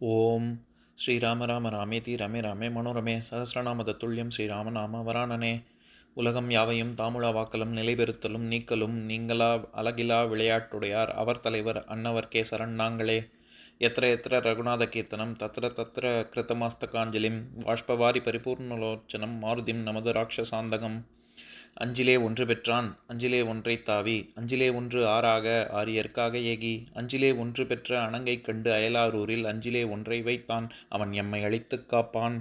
ஓம் ஸ்ரீராம ராம ராமேதி ரமே ராமே மனோரமே சகசிரநாம தத்துல்யம் ஸ்ரீராம நாம வராணனே. உலகம் யாவையும் தாமுழா வாக்கலும் நிலைபெறுத்தலும் நீக்கலும் நீங்களா அழகிலா விளையாட்டுடையார் அவர் தலைவர் அன்னவர் கேசரன் நாங்களே. எத்திர எத்திர ரகுநாத கீர்த்தனம் தத்திர தத்திர கிருத்தமாஸ்தகாஞ்சலிம் வாஷ்பவாரி பரிபூர்ணலோச்சனம் மாருதிம் நமது ராட்சசாந்தகம். அஞ்சிலே ஒன்று பெற்றான் அஞ்சிலே ஒன்றை தாவி அஞ்சிலே ஒன்று ஆறாக ஆரியர்க்காக ஏகி அஞ்சிலே ஒன்று பெற்ற அணங்கை கண்டு அயலாரூரில் அஞ்சிலே ஒன்றை வைத்தான் அவன் எம்மை அழித்துக் காப்பான்.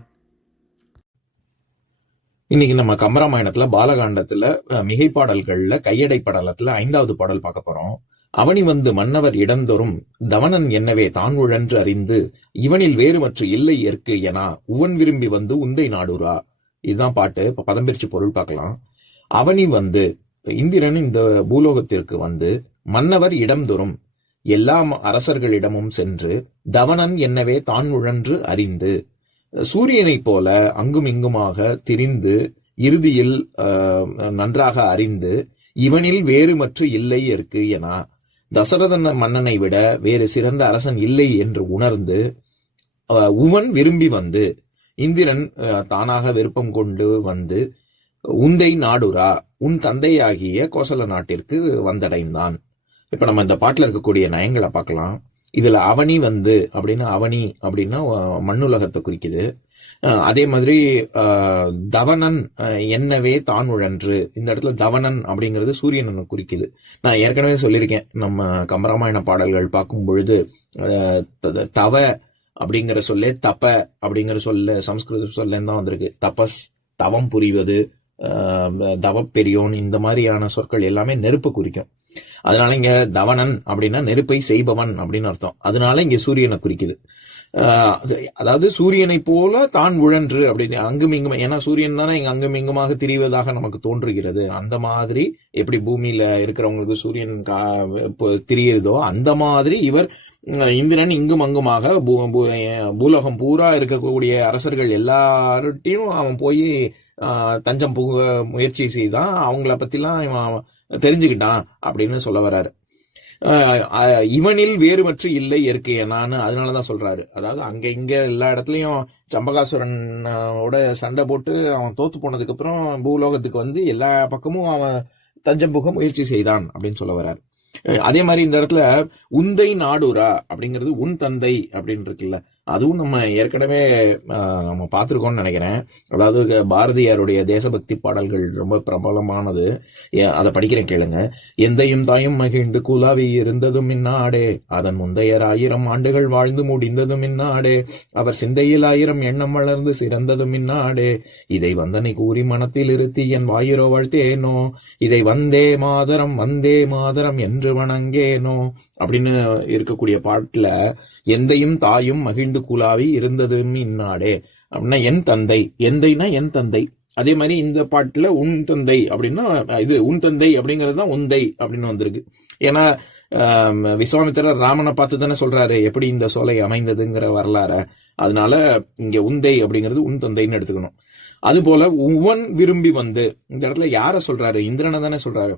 இன்னைக்கு நம்ம கம்பராமாயணத்துல பாலகாண்டத்துல மிகைப்பாடல்கள்ல கையடை படலத்துல 5வது பாடல் பார்க்க போறோம். அவனி வந்து மன்னவர் இடந்தொறும் தவனன் என்னவே தான் உழன்று அறிந்து இவனில் வேறுமற்று இல்லை ஏற்கு என உவன் விரும்பி வந்து உந்தை நாடுரா. இதுதான் பாட்டு. இப்ப பதம் பிரிச்சு பொருள் பார்க்கலாம். அவனி வந்து இந்திரன் இந்த பூலோகத்திற்கு வந்து மன்னவர் இடம்தொறும் எல்லா அரசர்களிடமும் சென்று தவனன் என்னவே தான் உழன்று அறிந்து சூரியனைப் போல அங்கும் இங்குமாக திரிந்து இறுதியில் நன்றாக அறிந்து இவனில் வேறுமற்று இல்லை இருக்கு என தசரதன் மன்னனை விட வேறு சிறந்த அரசன் இல்லை என்று உணர்ந்து உவன் விரும்பி வந்து இந்திரன் தானாக விருப்பம் கொண்டு வந்து உந்தை நாடுரா உன் தந்தையாகிய கோசல நாட்டிற்கு வந்தடைந்தான். இப்ப நம்ம இந்த பாட்டுல இருக்கக்கூடிய நயங்களை பார்க்கலாம். இதுல அவனி வந்து அப்படின்னா அவனி அப்படின்னா மண்ணுலகத்தை குறிக்குது. அதே மாதிரி தவனன் என்னவே தான் உழன்று, இந்த இடத்துல தவனன் அப்படிங்கிறது சூரியனை குறிக்குது. நான் ஏற்கனவே சொல்லியிருக்கேன், நம்ம கம்பராமாயண பாடல்கள் பார்க்கும் பொழுது தவ அப்படிங்கிற சொல்லே தப்ப அப்படிங்கிற சொல்ல சம்ஸ்கிருத சொல்லேன்னு தான் வந்திருக்கு. தபஸ், தவம் புரிவது, தவப்பெரியோன், இந்த மாதிரியான சொற்கள் எல்லாமே நெருப்பு குறிக்கும். அதனால இங்க தவனன் அப்படின்னா நெருப்பை செய்பவன் அப்படின்னு அர்த்தம். அதனால இங்க சூரியனை குறிக்குது. அதாவது சூரியனை போல தான் உழன்று அப்படின்னு அங்கும் இங்கும், ஏன்னா சூரியன் தானே இங்க அங்கும் இங்குமாக திரிவதாக நமக்கு தோன்றுகிறது. அந்த மாதிரி எப்படி பூமியில இருக்கிறவங்களுக்கு சூரியன் திரியுதோ அந்த மாதிரி இவர் இந்திரன் இங்கும் அங்குமாக பூலோகம் பூரா இருக்கக்கூடிய அரசர்கள் எல்லார்ட்டையும் அவன் போய் தஞ்சம் புக முயற்சி செய்தான். அவங்கள பத்திலாம் இவன் தெரிஞ்சுக்கிட்டான் அப்படின்னு சொல்ல வர்றாரு. இவனில் வேறுமற்று இல்லை இயற்கையனான்னு அதனாலதான் சொல்றாரு. அதாவது அங்க இங்க எல்லா இடத்துலயும் சம்பகாசுரனோட சண்டை போட்டு அவன் தோத்து போனதுக்கு அப்புறம் பூலோகத்துக்கு வந்து எல்லா பக்கமும் அவன் தஞ்சம் புக முயற்சி செய்தான் அப்படின்னு சொல்ல வர்றாரு. அதே மாதிரி இந்த இடத்துல உந்தை நாடுரா அப்படிங்கிறது உன் தந்தை அப்படின்னு இருக்குல்ல, அதுவும் நம்ம ஏற்கனவே நம்ம பார்த்திருக்கோம்னு நினைக்கிறேன். அதாவது பாரதியாருடைய தேசபக்தி பாடல்கள் ரொம்ப பிரபலமானது. அதை படிக்கிறேன் கேளுங்க. எந்தையும் தாயும் மகிழ்ந்து குலாவி இருந்ததும் இந்நாடே, அதன் முந்தையர் 1000 ஆண்டுகள் வாழ்ந்து முடிந்ததும் இந்நாடே, அவர் சிந்தையில் 1000 எண்ணம் வளர்ந்து சிறந்ததும் இந்நாடே, இதை வந்தனை கூறி மனத்தில் இருத்தி என் வாயிரோ வாழ்த்தேனோ, இதை வந்தே மாதரம் என்று வணங்கேனோ அப்படின்னு இருக்கக்கூடிய பாட்டுல எந்தையும் தாயும் மகிழ்ந்து குலாவி இருந்ததும் இந்நாடே அப்படின்னா என் தந்தை, எந்தைனா என் தந்தை. அதே மாதிரி இந்த பாட்டுல உன் தந்தை அப்படின்னா இது உன் தந்தை அப்படிங்கிறது தான் உந்தை அப்படின்னு வந்திருக்கு. ஏன்னா விஸ்வாமித்திரர் ராமனை பார்த்து தானே சொல்றாரு எப்படி இந்த சோலை அமைந்ததுங்கிற வரலாற. அதனால இங்க உந்தை அப்படிங்கிறது உன் தந்தைன்னு எடுத்துக்கணும். அது போல உவன் விரும்பி வந்து இந்த இடத்துல யார சொல்றாரு? இந்திரனை தானே சொல்றாரு.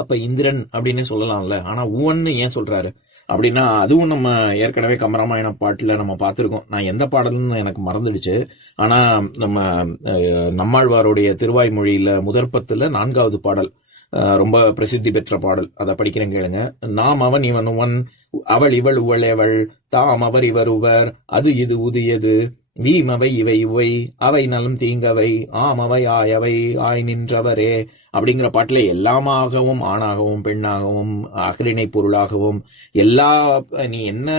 அப்ப இந்திரன் அப்படின்னு சொல்லலாம்ல, ஆனா உவன்னு ஏன் சொல்றாரு அப்படின்னா அதுவும் நம்ம ஏற்கனவே கம்பராமாயண பாட்டுல நம்ம பார்த்திருக்கோம். நான் எந்த பாடல்னு எனக்கு மறந்துடுச்சு. ஆனா நம்ம நம்மாழ்வாருடைய திருவாய்மொழியில முதற்பத்துல 4வது பாடல் ரொம்ப பிரசித்தி பெற்ற பாடல். அதை படிக்கிறேன் கேளுங்க. நாம் அவன் இவன் உவன் அவள் இவள் உவளேவள் தாம் அவர் இவர் உவர் அது இது உது எது வீமவை இவை இவை அவை நலம் தீங்கவை ஆமவை ஆயவை ஆய் நின்றவரே அப்படிங்கிற பாட்டுல எல்லாமாகவும் ஆணாகவும் பெண்ணாகவும் அகரிணை பொருளாகவும் எல்லா நீ என்ன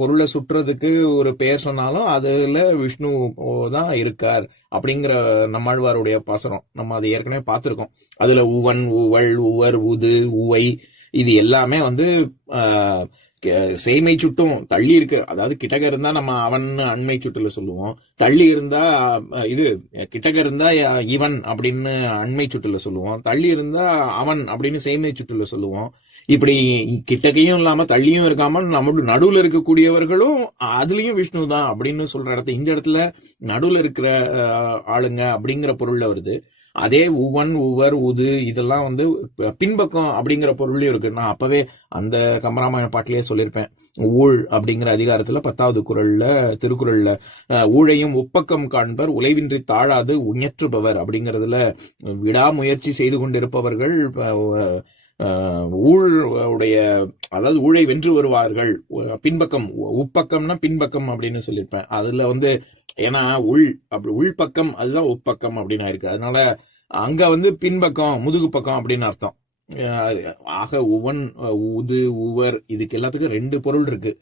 பொருளை சுற்றுறதுக்கு ஒரு பெயர் சொன்னாலும் அதுல விஷ்ணு தான் இருக்கார் அப்படிங்கிற நம்மாழ்வாருடைய பாசனம் நம்ம அதை ஏற்கனவே பார்த்திருக்கோம். அதுல உவன் உவள் உவர் உது உவை இது எல்லாமே வந்து சேமை சுட்டும் தள்ளி இருக்கு. அதாவது கிட்டக இருந்தா நம்ம அவன் அண்மை சுட்டுல சொல்லுவோம், தள்ளி இருந்தா இது கிட்டக இருந்தா இவன் அப்படின்னு அண்மை சுட்டுல சொல்லுவோம், தள்ளி இருந்தா அவன் அப்படின்னு சேமை சுட்டுல சொல்லுவோம். இப்படி கிட்டக்கையும் இல்லாம தள்ளியும் இருக்காம நம்ம நடுவுல இருக்கக்கூடியவர்களும் அதுலயும் விஷ்ணு தான் அப்படின்னு சொல்ற இடத்த இந்த இடத்துல நடுவுல இருக்கிற ஆளுங்க அப்படிங்கிற பொருள்ல வருது. அதே உவன் உவர் உது இதெல்லாம் வந்து பின்பக்கம் அப்படிங்கிற பொருளையும் இருக்கு. நான் அப்பவே அந்த கம்பராமாயண பாட்டிலேயே சொல்லியிருப்பேன். ஊழ் அப்படிங்கிற அதிகாரத்துல 10வது குறள்ல திருக்குறள்ல ஊழையும் உப்பக்கம் காண்பர் உழைவின்றி தாழாது உயற்றுபவர் அப்படிங்கறதுல விடாமுயற்சி செய்து கொண்டிருப்பவர்கள் ஊழ் உடைய அதாவது ஊழை வென்று வருவார்கள். பின்பக்கம் உப்பக்கம்னா பின்பக்கம் அப்படின்னு சொல்லியிருப்பேன். அதுல ஏன்னா உள்பக்கம் அதுதான் உப்பக்கம் அப்படின்னு இருக்கு. அதனால அங்க பின்பக்கம் முதுகு பக்கம் அப்படின்னு அர்த்தம். ஆக உவன் உது உவர் இதுக்கு எல்லாத்துக்கும் 2 பொருள் இருக்கு.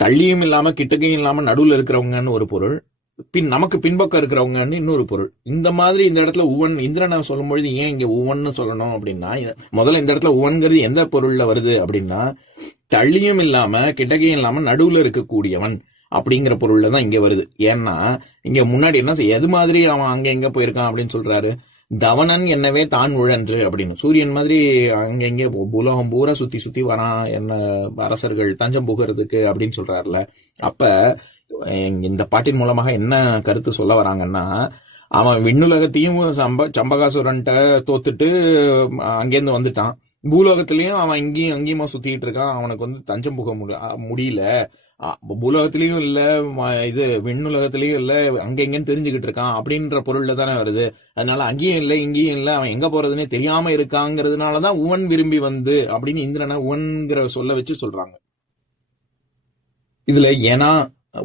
தள்ளியும் இல்லாம கிட்டக்கையும் இல்லாம நடுவுல இருக்கிறவங்கன்னு ஒரு பொருள், நமக்கு பின்பக்கம் இருக்கிறவங்கன்னு இன்னொரு பொருள். இந்த மாதிரி இந்த இடத்துல உவன் இந்திரனை சொல்லும் பொழுது ஏன் இங்க உவன்னு சொல்லணும் அப்படின்னா, முதல்ல இந்த இடத்துல உவன்கிறது எந்த பொருள்ல வருது அப்படின்னா, தள்ளியும் இல்லாம கிட்டக்கையும் இல்லாம நடுவுல இருக்கக்கூடியவன் அப்படிங்கிற பொருள்ல தான் இங்க வருது. ஏன்னா இங்க முன்னாடி என்ன எது மாதிரி அவன் அங்க எங்க போயிருக்கான் அப்படின்னு சொல்றாரு, தவனன் என்னவே தான் உழன்று அப்படின்னு. சூரியன் மாதிரி அங்கெங்கே உலகம் பூரா சுத்தி சுத்தி வரான் என்ன அரசர்கள் தஞ்சம் புகிறதுக்கு அப்படின்னு சொல்றாருல. அப்ப இந்த பாட்டின் மூலமாக என்ன கருத்து சொல்ல வராங்கன்னா, அவன் விண்ணுலகத்தையும் சம்பகாசுரன்ட்ட தோத்துட்டு அங்கேருந்து வந்துட்டான், பூலோகத்திலயும் அவன் இங்கேயும் அங்கேயுமா சுத்திட்டு இருக்கான். அவனுக்கு தஞ்சம் புக முடியல. பூலோகத்திலயும் இல்ல இது விண்ணுலகத்திலயும் இல்ல, அங்க எங்கன்னு தெரிஞ்சுக்கிட்டு இருக்கான் அப்படின்ற பொருள்ல தானே வருது. அதனால அங்கேயும் இல்லை இங்கேயும் இல்லை, அவன் எங்க போறதுன்னே தெரியாம இருக்காங்கிறதுனாலதான் உவன் விரும்பி அப்படின்னு இந்திரனை உவன்கிற சொல்ல வச்சு சொல்றாங்க. இதுல ஏனா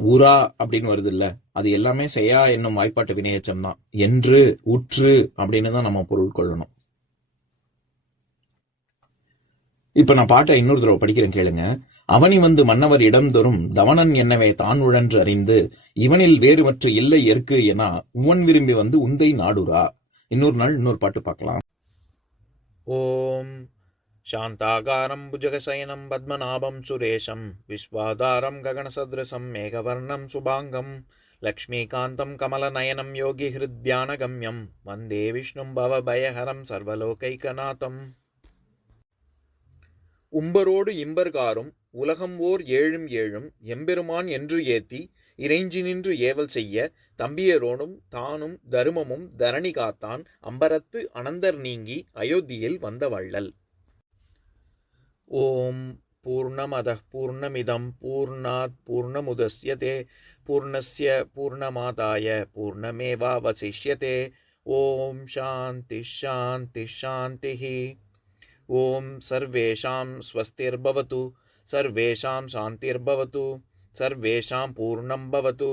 ஊரா அப்படின்னு வருது இல்ல, அது எல்லாமே செய்யா என்னும் வாய்ப்பாட்டு வினையச்சம் தான். என்று உற்று அப்படின்னு தான் நம்ம பொருள் கொள்ளணும். இப்ப நான் பாட்டை இன்னொரு தடவை படிக்கிறேன் கேளுங்க. அவனி மன்னவர் இடம்தொறும் தவனன் என்னவே தான் உழன்று அறிந்து இவனில் வேறுமற்ற இல்லை எற்கு என உவன் விரும்பி உந்தை நாடுரா. இன்னொரு நாள் இன்னொரு பாட்டு பார்க்கலாம். ஓம் சாந்தாகாரம் புஜகசயனம் பத்மநாபம் சுரேஷம் விஸ்வாதாரம் ககனசத்ரசம் மேகவர்ணம் சுபாங்கம் லக்ஷ்மீகாந்தம் கமலநயனம் யோகி ஹிருத்யானகம்யம் வந்தே விஷ்ணும் பவபயஹரம் சர்வலோகைகநாதம். உம்பரோடு இம்பர்காரும் உலகம் ஓர் ஏழும் ஏழும் எம்பெருமான் என்று ஏத்தி இறைஞ்சி நின்று ஏவல் செய்ய தம்பியரோடும் தானும் தருமமும் தரணி காத்தான் அம்பரத்து அனந்தர் நீங்கி அயோத்தியில் வந்த வள்ளல். ஓம் பூர்ணமத பூர்ணமிதம் பூர்ணாத் பூர்ணமுதஸ்யதே பூர்ணஸ்ய பூர்ணமாதாய பூர்ணமேவாவசிஷ்யதே. ஓம் சாந்தி சாந்தி சாந்திஹி. ஓம் சர்வேஷாம் ஸ்வஸ்திர்பவது சர்வேஷாம் சாந்திர்பவது சர்வேஷாம் பூர்ணம் பவது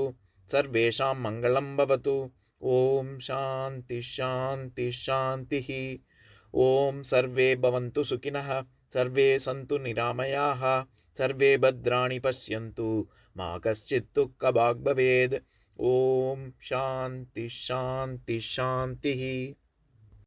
சர்வேஷாம் மங்களம் பவது. ஓம் சாந்தி சாந்தி சாந்திஹி. ஓம் சர்வே பவந்து சுகினஹ சர்வே சந்து நிராமயாஹ சர்வே பத்ராணி பஷ்யந்து மா கஷ்சித் துக்கபாக் பவேத். ஓம் சாந்தி சாந்தி சாந்திஹி.